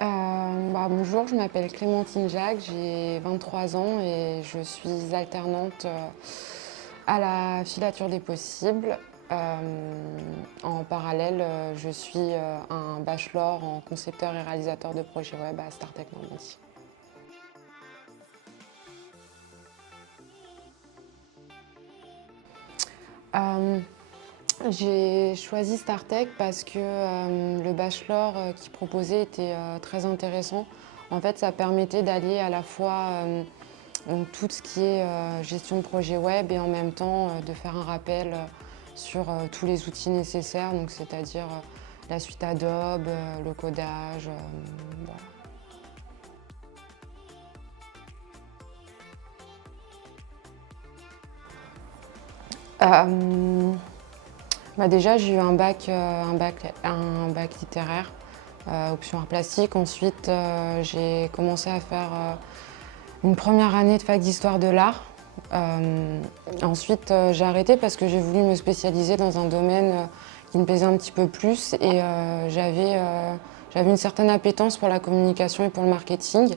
Bonjour, je m'appelle Clémentine Jacques, j'ai 23 ans et je suis alternante à la filature des possibles. En parallèle, je suis un bachelor en concepteur et réalisateur de projets web à Startech Normandie. Euh, J'ai choisi Startech parce que le bachelor qu'il proposait était très intéressant. En fait, ça permettait d'allier à la fois donc, tout ce qui est gestion de projet web et en même temps de faire un rappel sur tous les outils nécessaires, donc c'est-à-dire la suite Adobe, le codage, voilà. Euh, Déjà, j'ai eu un bac littéraire, option art plastique. Ensuite, j'ai commencé à faire une première année de fac d'histoire de l'art. Ensuite, j'ai arrêté parce que j'ai voulu me spécialiser dans un domaine qui me plaisait un petit peu plus et j'avais une certaine appétence pour la communication et pour le marketing.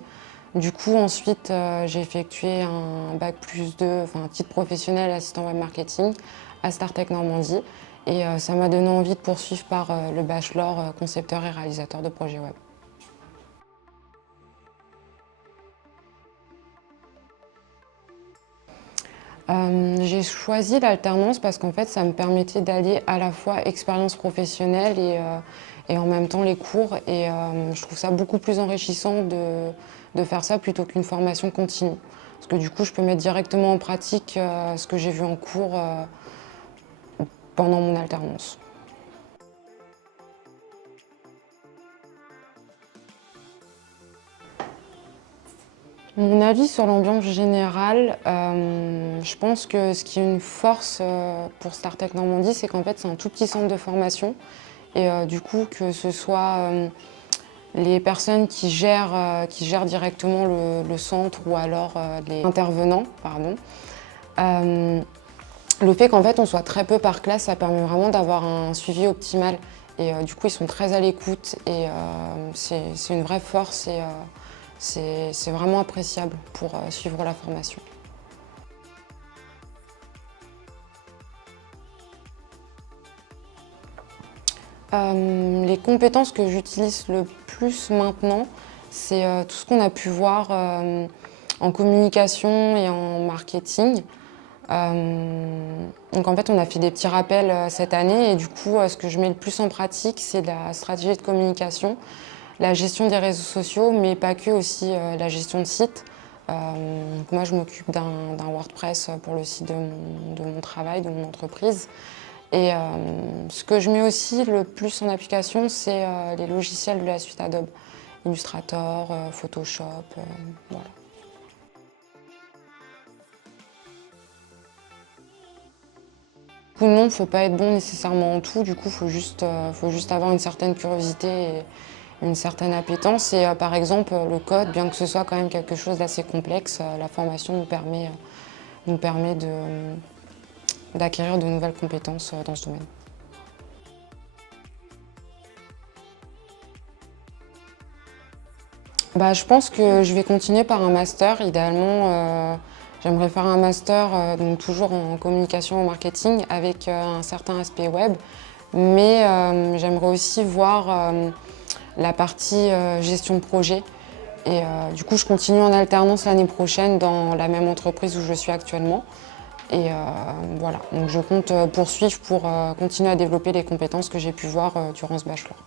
Du coup, ensuite, j'ai effectué un bac plus 2, enfin un titre professionnel assistant web marketing à Startech Normandie. Et ça m'a donné envie de poursuivre par le bachelor concepteur et réalisateur de projets web. J'ai choisi l'alternance parce qu'en fait, ça me permettait d'allier à la fois expérience professionnelle et en même temps les cours. Et je trouve ça beaucoup plus enrichissant de faire ça plutôt qu'une formation continue. Parce que du coup, je peux mettre directement en pratique ce que j'ai vu en cours pendant mon alternance. Mon avis sur l'ambiance générale, je pense que ce qui est une force pour Startech Normandie, c'est qu'en fait c'est un tout petit centre de formation et du coup que ce soit les personnes qui gèrent directement le centre ou alors les intervenants, pardon. Le fait qu'en fait on soit très peu par classe, ça permet vraiment d'avoir un suivi optimal et du coup ils sont très à l'écoute et c'est une vraie force et c'est vraiment appréciable pour suivre la formation. Les compétences que j'utilise le plus maintenant, c'est tout ce qu'on a pu voir en communication et en marketing. Donc en fait, on a fait des petits rappels cette année et du coup, ce que je mets le plus en pratique, c'est la stratégie de communication, la gestion des réseaux sociaux, mais pas que, aussi la gestion de site. Donc moi, je m'occupe d'un WordPress pour le site de mon travail, de mon entreprise. Et ce que je mets aussi le plus en application, c'est les logiciels de la suite Adobe, Illustrator, Photoshop, voilà. Non, il ne faut pas être bon nécessairement en tout, du coup, faut juste avoir une certaine curiosité et une certaine appétence. Et par exemple, le code, bien que ce soit quand même quelque chose d'assez complexe, la formation nous permet d'acquérir de nouvelles compétences dans ce domaine. Je pense que je vais continuer par un master. Idéalement, j'aimerais faire un master donc toujours en communication et marketing avec un certain aspect web. Mais j'aimerais aussi voir la partie gestion de projet. Et du coup, je continue en alternance l'année prochaine dans la même entreprise où je suis actuellement. Et voilà, donc je compte poursuivre pour continuer à développer les compétences que j'ai pu voir durant ce bachelor.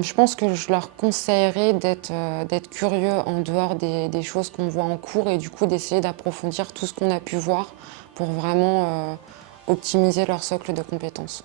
Je pense que je leur conseillerais d'être curieux en dehors des choses qu'on voit en cours et du coup d'essayer d'approfondir tout ce qu'on a pu voir pour vraiment optimiser leur socle de compétences.